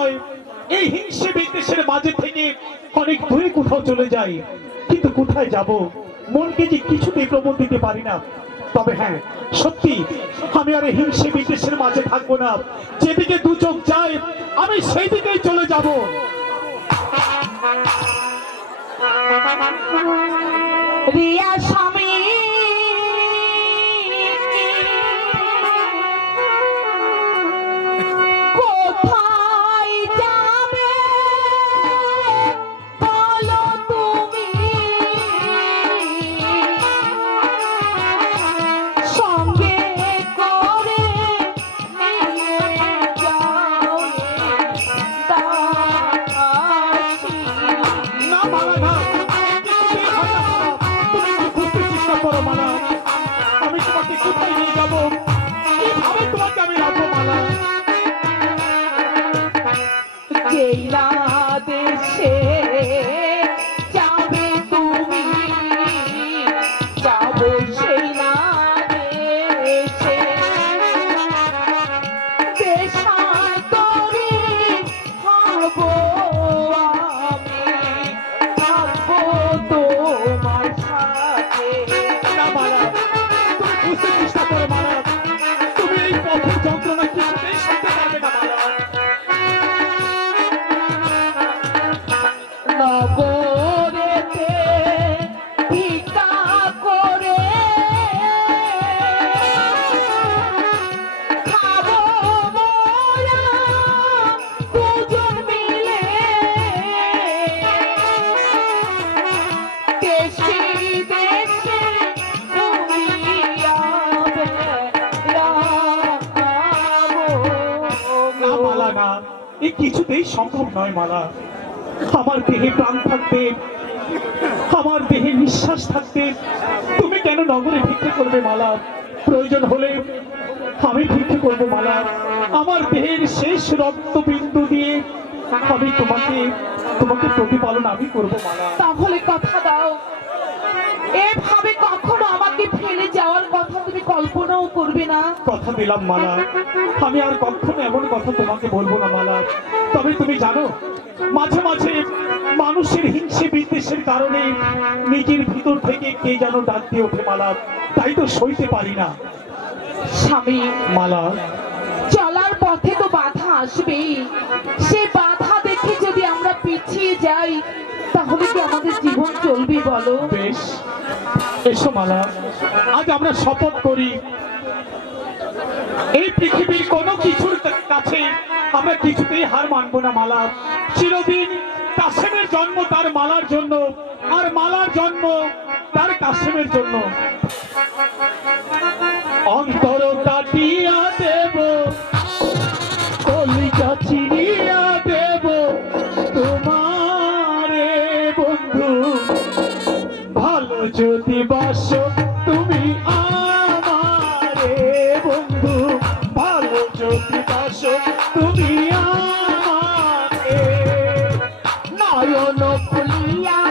হয়, এই হিংসে বিদ্বেষের মাঝে থেকে অনেক দূরে কোথাও চলে যাই। কিন্তু কোথায় যাব? মনকে যে কিছুতেই দিতে পারি না। তবে হ্যাঁ সত্যি, আমি আর হিংসে বিদ্বেষের মাঝে থাকব না। যেদিকে দু চোখ যায়, আমি সেই দিকেই চলে যাব। রিয়া স্বামী কিছুতেই সম্ভব নয়, মালা। আমার দেহে প্রাণ থাকতে আমার দেহে নিঃশ্বাস থাকতে তুমি কেন নগরে ভিক্ষে করবে, মালা? প্রয়োজন হলে আমি ভিক্ষে করব, মালা। আমার দেহের শেষ রক্তবিন্দু দিয়ে আমি তোমাকে তোমাকে প্রতিপালন আমি করব, মালা। তাহলে কথা দাও। এভাবে কখনো আমাকে ফেলে করবে না? কথা দিলাম মালা। আমি আর কখনো এমন কথা তোমাকে বলব না মালা। তবে তুমি জানো মাঝে মাঝে মানুষের হিংসে বিদ্বেষের কারণে নিজের ভিতর থেকে কে যেন ডাক দিয়ে ওঠে মালা। তাই তো সইতে পারি না। স্বামী মালা। চলার পথে তো বাধা আসবেই। সে বাধা দেখে যদি আমরা পিছিয়ে যাই তাহলে কি আমাদের জীবন চলবে বলো? বেশ। এসো মালা। আজ আমরা শপথ করি এই পৃথিবীর কোনো কিছুর কাছে আমরা কিছুতেই হার মানবো না, মালা। চিরদিন কাসেমের জন্ম তার মালার জন্য, আর মালার জন্ম তার কাসেমের জন্য। অন্তর কাটিয়া आयो नो पुलिया।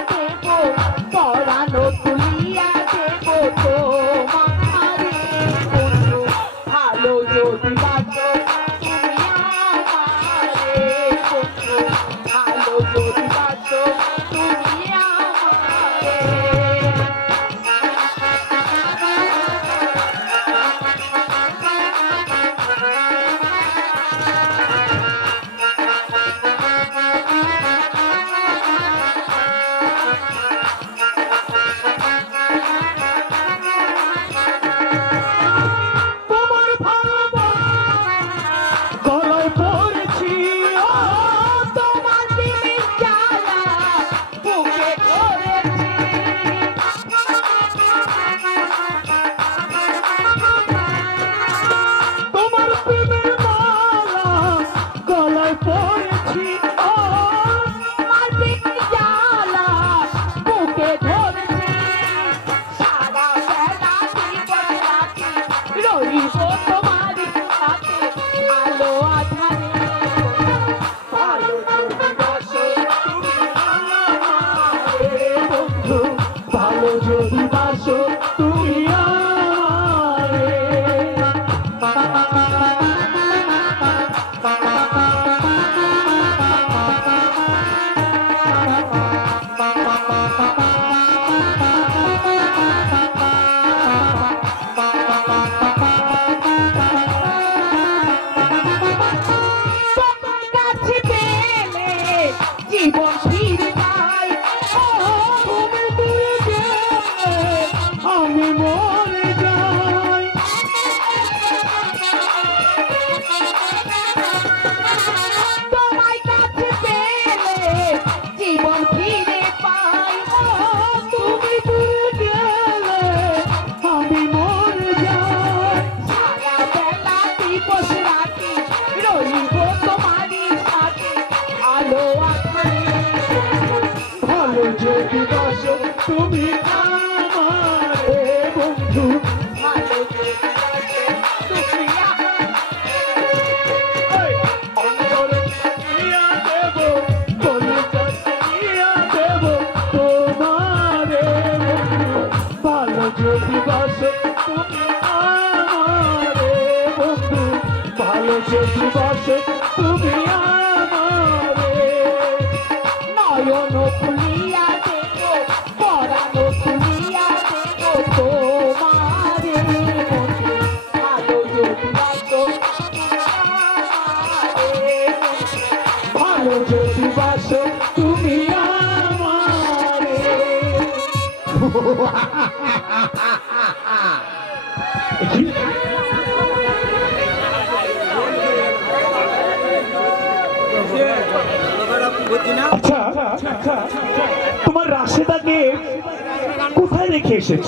এসেছ।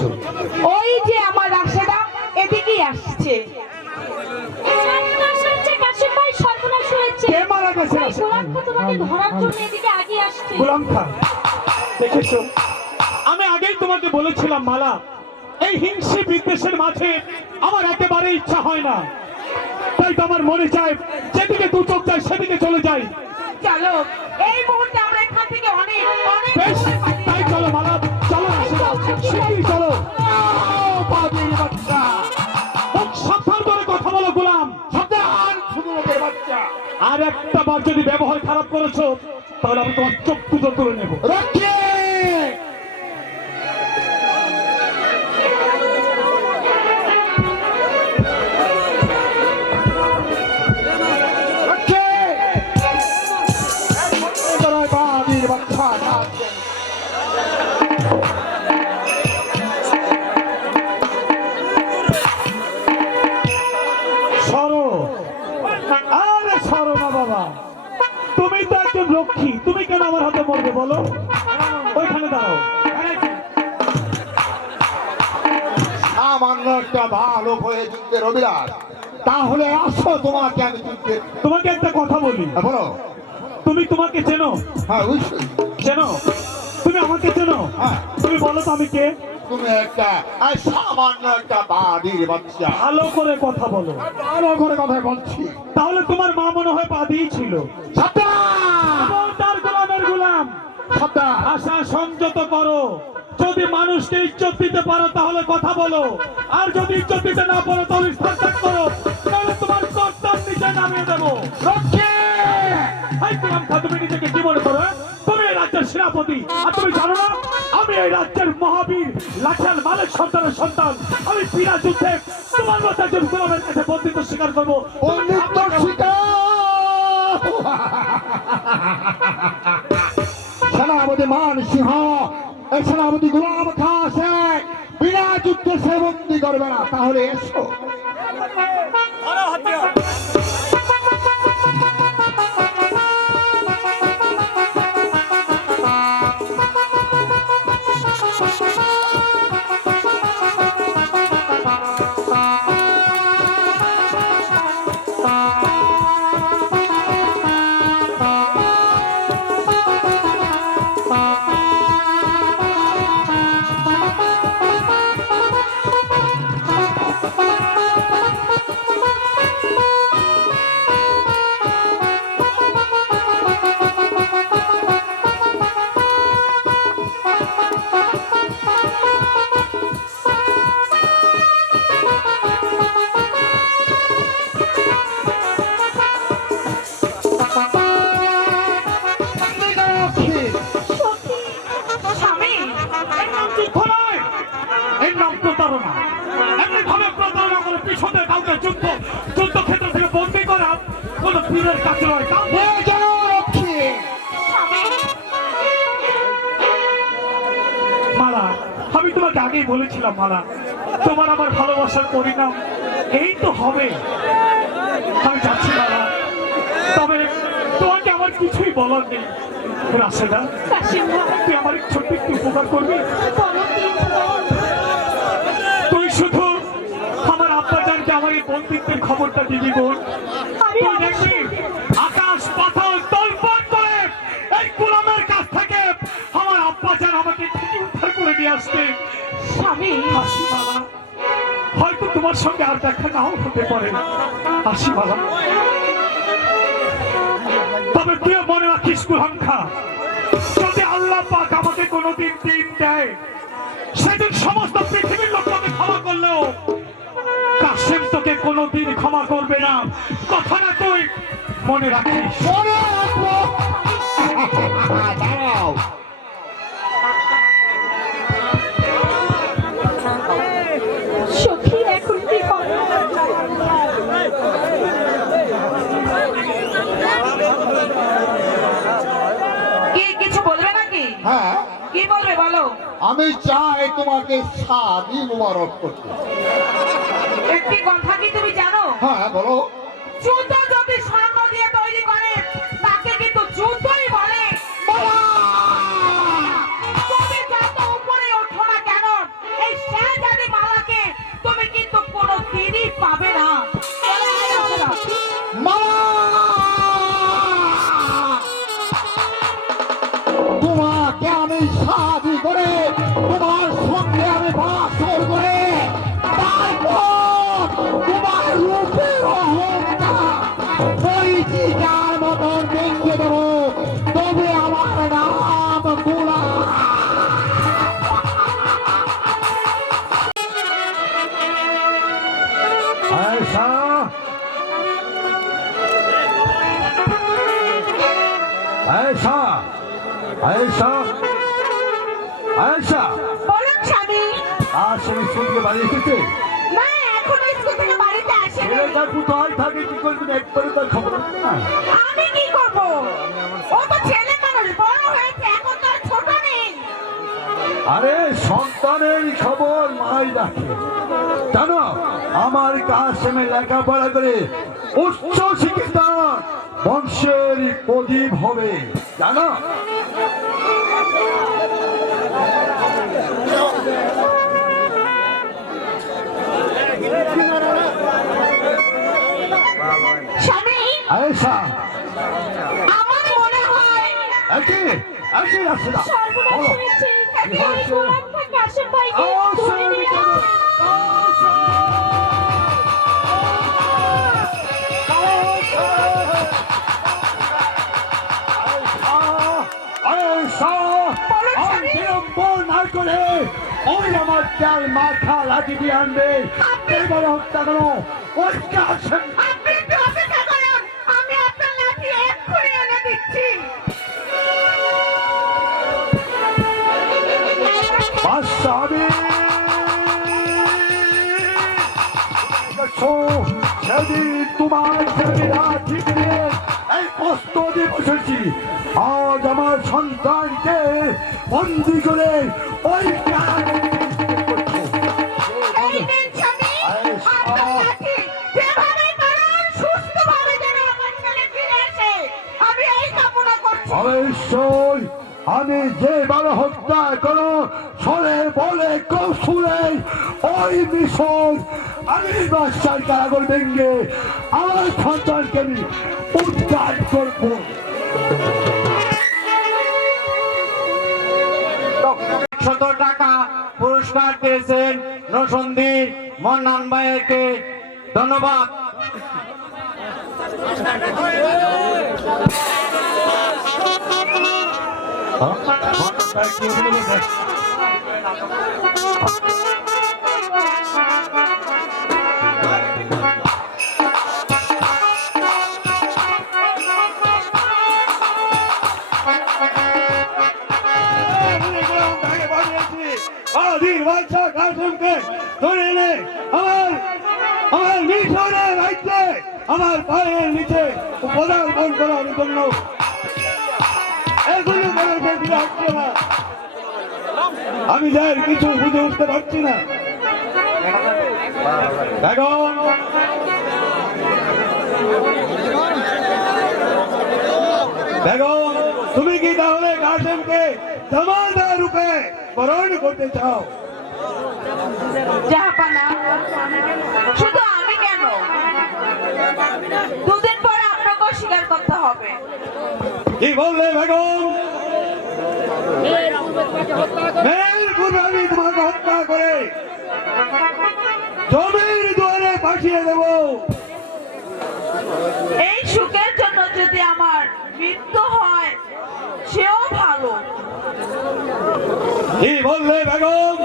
ওই যে আমার রাশেদা এদিকেই আসছে। দেখেছ? আমি আগেই তোমাকে বলেছিলাম মালা। এই হিংসি বিদ্বেষের মাঝে আমার একেবারে ইচ্ছা হয় না। তাই তো আমার মনে চায় যেদিকে দু চোখ যায় সেদিকে চলে যাই। চলো এই মুহূর্তে আমরা এখান থেকে অনেক অনেক বাজির বাচ্চা। আর একটা বার যদি ব্যবহার খারাপ করেছ, তাহলে আমি তোমার চোখ পুজো করে নেব। রক্ষে! বলো? ওইখানে দাঁড়াও। সামান্য একটা ভালো হয়ে যুদ্ধের অভিলাষ তাহলে আসো তোমাকে আমি যুদ্ধে তোমাকে একটা কথা বলি। হ্যাঁ, বলো। তুমি তোমাকে চেনো? হ্যাঁ অবশ্যই। চেনো? তুমি আমাকে চেনো? হ্যাঁ। তুমি বলো তো আমি কে? তুমি একটা সামান্য একটা বাদির বাচ্চা। ভালো করে কথা বলো। ভালো করে কথা বলছি। তাহলে তোমার মা মনে হয় বাদিই ছিল। তার গোলামের গোলাম। সংযত করো। যদি মানুষকে ইজ্জত দিতে পারো তাহলে কথা বলো। আর যদি ইজ্জত দিতে না পারো তাহলে স্থান করো। তাহলে তোমার কর্তার নিচে নামিয়ে দেবো। তুমি নিজেকে কি মনে করো? তুমি এই রাজ্যের সেনাপতি। আর তুমি জানো না আমি এই রাজ্যের মহাবীর লাঠিয়াল মালিক সন্তানের সন্তান। আমি বিনা যুদ্ধে তোমার মতো একজন গোলামের কাছে বন্দিত স্বীকার করব। বন্ধুত্ব শিকার সিংহ এই গোলাম খাস বিনা যুদ্ধে সে বন্দি করবে না। তাহলে এসো। বলেছিলাম মালা তোমার আমার ভালোবাসার পরিণাম এই তো হবে। আমি যাচ্ছি মালা। তবে তোমাকে আমার কিছুই বলার নেই রাশেদা। তুই আমার ছোট্ট একটু উপকার করবি? তুই শুধু আমার আব্বা জানকে আমার এই বন্দিত্বের খবরটা দিবি বোন। তুই দেখবি আকাশ পাতাল তলপট করে এই গোলামের কাছ থেকে আমার আব্বা জান আমাকে ঠিকই উদ্ধার করে নিয়ে হাসিমালা হয়তো তোমার সঙ্গে আর দেখা নাও হতে পারে। হাসিমালা তবে তুই মনে রাখিস কুলহাঙ্খা যদি আল্লাহ পাক আমাকে কোনোদিন দিন দেয়, সেদিন সমস্ত পৃথিবীর লোক আমাকে ক্ষমা করলেও কাশি কাশেম তোকে কোনোদিন ক্ষমা করবে না। কথাটা তুই মনে রাখিস। দাঁড়াও। আমি চাই তোমাকে সাদি মুবারক করতে। একটি কথা কি তুমি জানো? হ্যাঁ বলো। আর সে স্কুল থেকে বাড়ি এসেছে? না এখনও স্কুল থেকে বাড়িতে আসেনি। ছেলেটা কোথায় থাকে কি করবেন একবারে তার খবর না? আমি কি করব? ও তো ছেলে মানুষ বড় হয়েছে এখন তো ছোট নেই। আরে সন্তানের খবর মাই রাখে। জানো আমার কাশেমে লেখাপড়া করে উচ্চ শিক্ষিত বংশের প্রদীপ হবে জানো? আয়েশা। আমার মনে হয় আজকে আসছে না। সর্বনাশ হয়েছে। কি এই হয়েছে? গোলামটা কাশেম ভাইকে ধরে নিয়ে আসছে। ওই আমার চাল মাথা লাঠি দিয়ে আনবে। হত্যা করো। ওই কাশেম সেদিন তোমার ছেলেরা ঠিক নিয়ে এই দিয়ে বসেছি। আজ আমার সন্তানকে বন্দি করে মিশন আমি বাচ্চার কারাগর ভেঙ্গে আমার সন্তানকে আমি উদ্ধার করব। শত টাকা পুরস্কার পেয়েছেন নসন্দী মন্নান ভাইকে। ধন্যবাদ। আদির ধরে এনে আমার আমার মিশনের রাজ্যে, আমার পায়ের নিচে পদার্পণ করার জন্য এগুলো আসছে না। আমি যাই কিছু বুঝে উঠতে পারছি না। দেখো। দেখো, তুমি কি তাহলে কাসেমকে জামানদার রূপে বরণ করতে চাও? জাহাপানা শুধু আমি কেন? দুদিন পরে আপনাকেও স্বীকার করতে হবে। কি বললে বেগম? আমি তোমাকে হত্যা করে জমির দুয়ারে পাঠিয়ে দেব। এই সুখের জন্য যদি আমার মৃত্যু হয় সেও ভালো। কি বললে বেগম?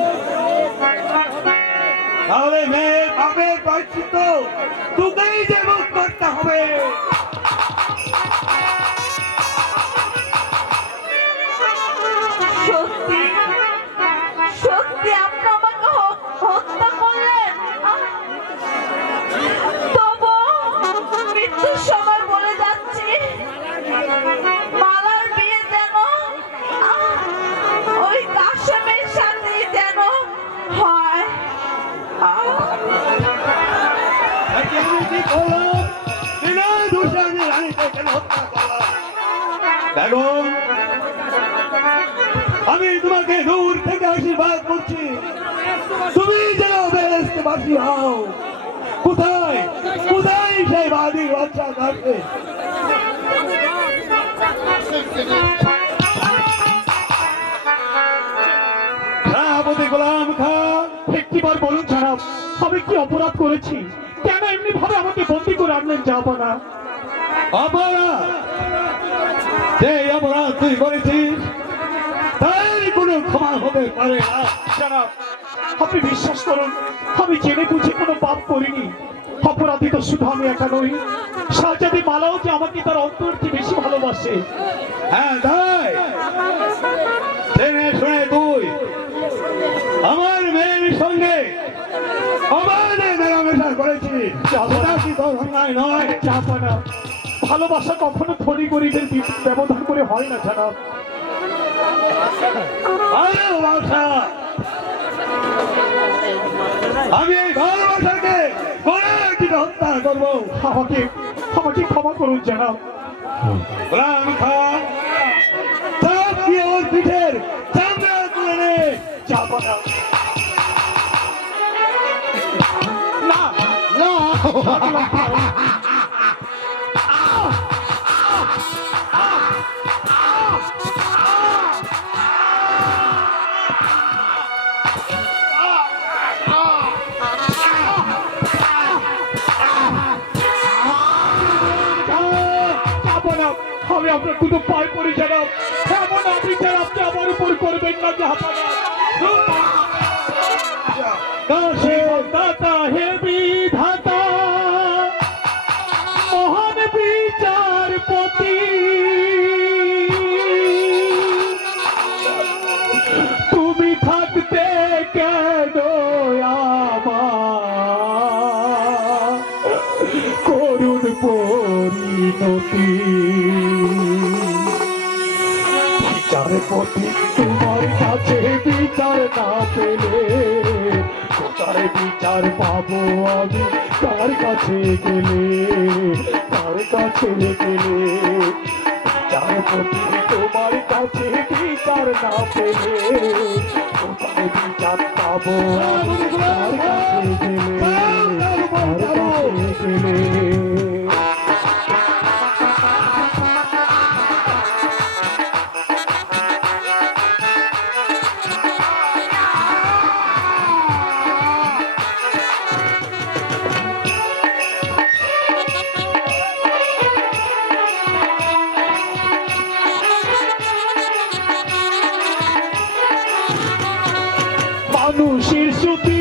তাহলে মেয়ের বাপের দায়িত্ব তোকেই যে মুখ করতে হবে। একটিবার বলুন জানাব আমি কি অপরাধ করেছি? কেন এমনি ভাবে আমাকে বন্দি করে আনলেন যাব না অপরাধ! যে অপরাধ তুই করেছিস তার কোনো ক্ষমা হতে পারে না। জানাব আপনি বিশ্বাস করুন আমি জেনে বুঝে কোনো পাপ করিনি। অপরাধী তো শুধু আমি একা নই শাহজাদি মালাও যে আমাকে তার অন্তরকে বেশি ভালোবাসে। হ্যাঁ তাই। জেনে শুনে তুই আমার মেয়ের সঙ্গে অবাধে মেলামেশা করেছিস সেটা কি তোর অন্যায় নয়? যাব না ভালোবাসা কখনো ধনী গরিবের ব্যবধান করে হয় না জানাব। আরে আমি এই ভালোবাসাকে করে হত্যা করব? আমাকে আমাকে ক্ষমা করুন জানাব। গোলাম খান। আমি আপনার দুটো পায়ে পড়ে এমন অবিচার আপনি আমার উপর করবেন না কাশী দাতা বিচারপতি। তুমি কেন আমার? পরিণতি। বিচারপতি তোমার কাছে বিচার না পেলে, কোথায় বিচার পাবো আমি? কার কাছে গেলে? কার কাছে গেলে? বিচারপতি তোমার কাছে বিচার না পেলে, কোথায় বিচার পাবো আমি? কার কাছে গেলে? কার কাছে গেলে? মানুষের সুবিবেক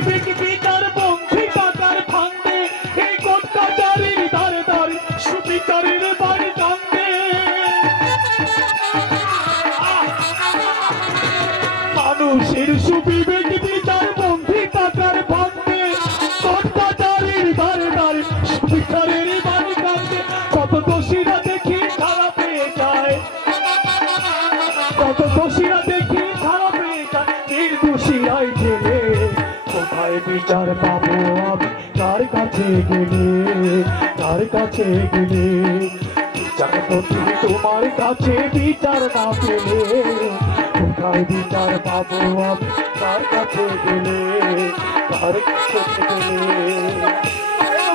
কাছে গেলে তার কাছে গেলে? বিচারপতি তোমার কাছে, বিচার না পেলে কোথায় বিচার পাবো আমি? তার কাছে গেলে তার কাছে গেলে?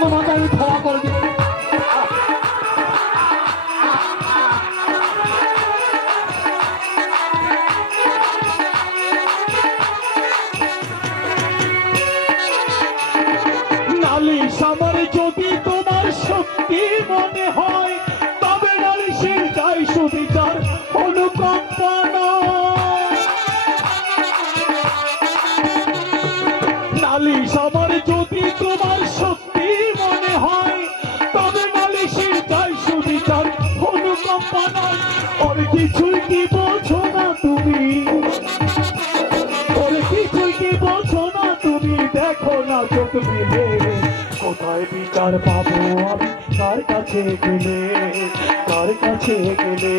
মাথায় খাওয়া করে আমার যদি তোমার শক্তি মনে বিচার পাবো আমি কার কাছে গেলে কার কাছে গেলে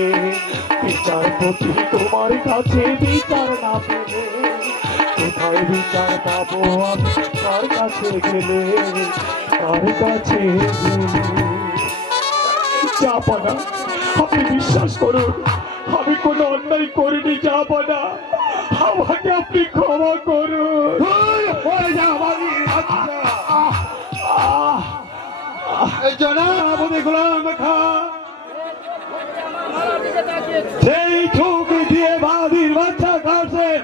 বিচারপতি তোমার কাছে, বিচার না পেলে, কোথায় বিচার পাবো আমি কার কাছে গেলে কার কাছে গেলে। যাব না আপনি বিশ্বাস করুন, আমি কোনো অন্যায় করিনি যাব না আমাকে আপনি ক্ষমা করুন। এই জনাবদি গোলাম খা। সেই চোখ দিয়ে বাদির বাচ্চা কাটছেন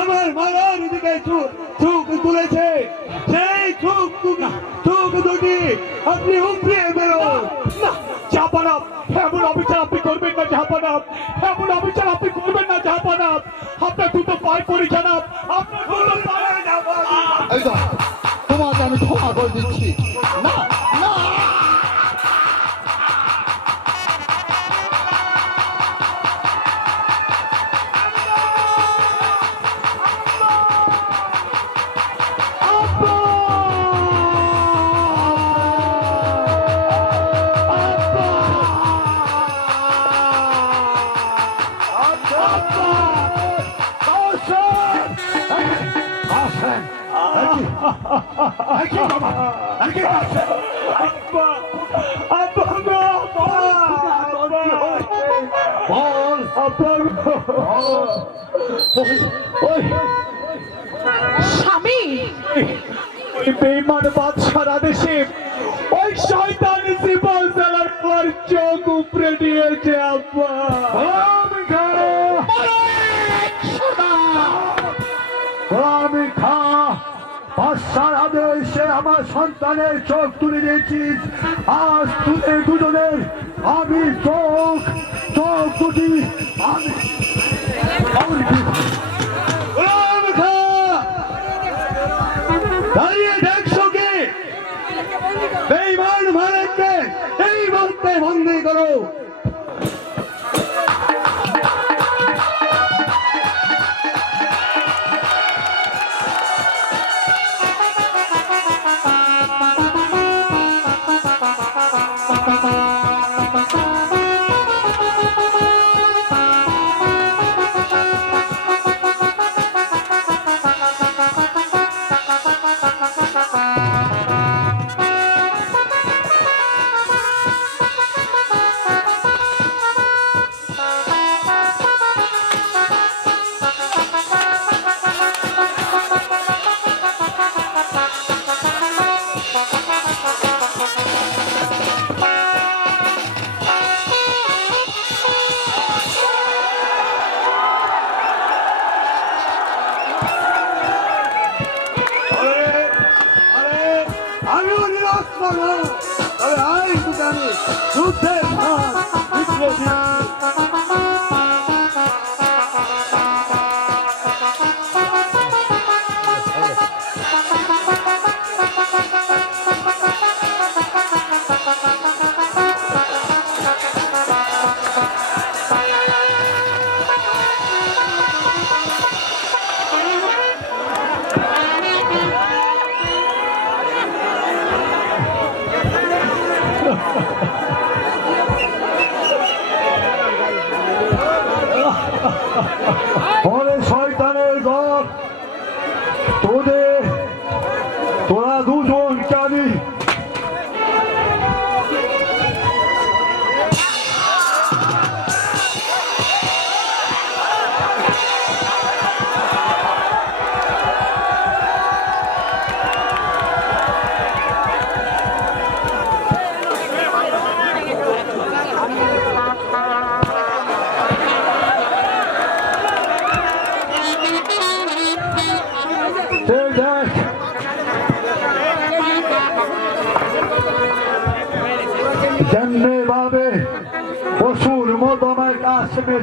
আমার মালার দিকে চোখ তুলেছে। সেই দুটি চোখ দুটি, আপনি উপড়িয়ে বেরোন না, জাপানাব, এমন অবিচার আপনি করবেন না, জাপানাব। এমন অবিচার আপনি করবেন না, জাপানাব। আপনার দুটো পায়ে পড়ি জানাব। আপনার দুটো পায়ে তোমাকে আমি ক্ষমা করে দিচ্ছি। না আজ তুলে দুজনের আমি চোখ চোখ দুটি আমি! দাঁড়িয়ে দেখছ কি বেইমান মালিককে এই মুহূর্তে বন্দী করো। ওরে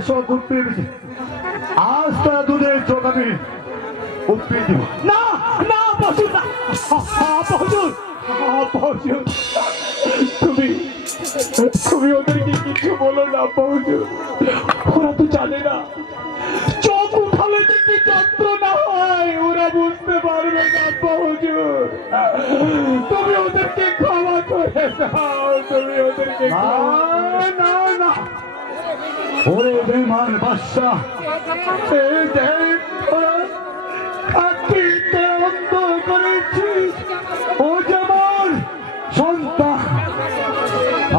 কাছ থেকে চোখ উঠবে আজ তারা দুধের চোখ আমি উঠবে দিব। না না বসুন না। আব্বা হুজুর তুমি তুমি ওদেরকে কিছু বলো না আব্বা ওরে দেখ তোরা কাকিতে অন্ধ করেছিস ও যেমন সন্তান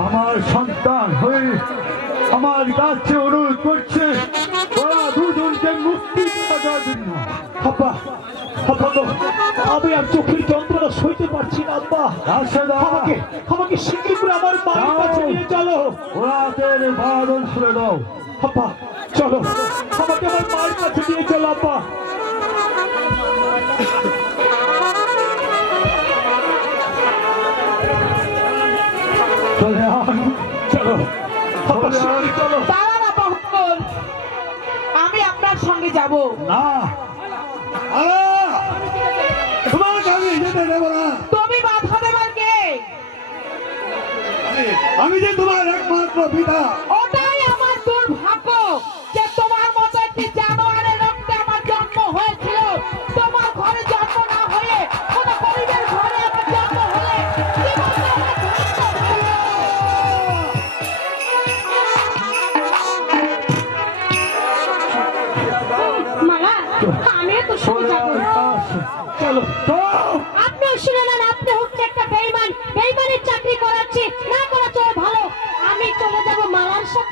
আমার সন্তান হয়ে আমার কাছে অনুরোধ করছে ওরা দুজনকে মুক্তি দেওয়ার জন্য। আব্বা আব্বা গো, আমি আর চোখের যন্ত্রণা সইতে পারছি না রাশেদা আমাকে আমাকে শীঘ্র করে আমার মায়ের কাছে নিয়ে চলো। ওরাদের বাদন শুনে দাও। আব্বা নিয়ে চলে আন চলো চলো দাঁড়ান আপা আমি আপনার সঙ্গে যাব। না। আলা তোমাকে আমি যেতে দেবো না। তুমি বাধা দেবার কে? আমি- আমি যে তোমার একমাত্র পিতা।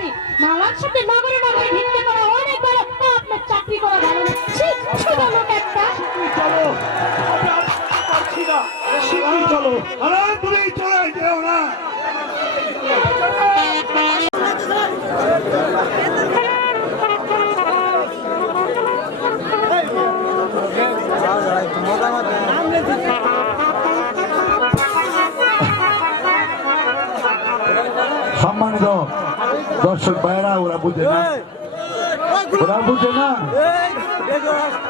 সাথে মালার সাথে নগরে দর্শক ভাইরা ওরা বুঝে না। ওরা বুঝে না।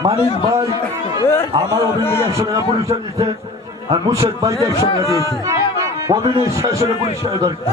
মানিক ভাই আমার অভিনয় একশো টাকা পরিচয় দিচ্ছে আর মুর্শেদ ভাইকে একশো টাকা দিয়েছে। অভিনয় শেষ হলে পুলিশ দরকার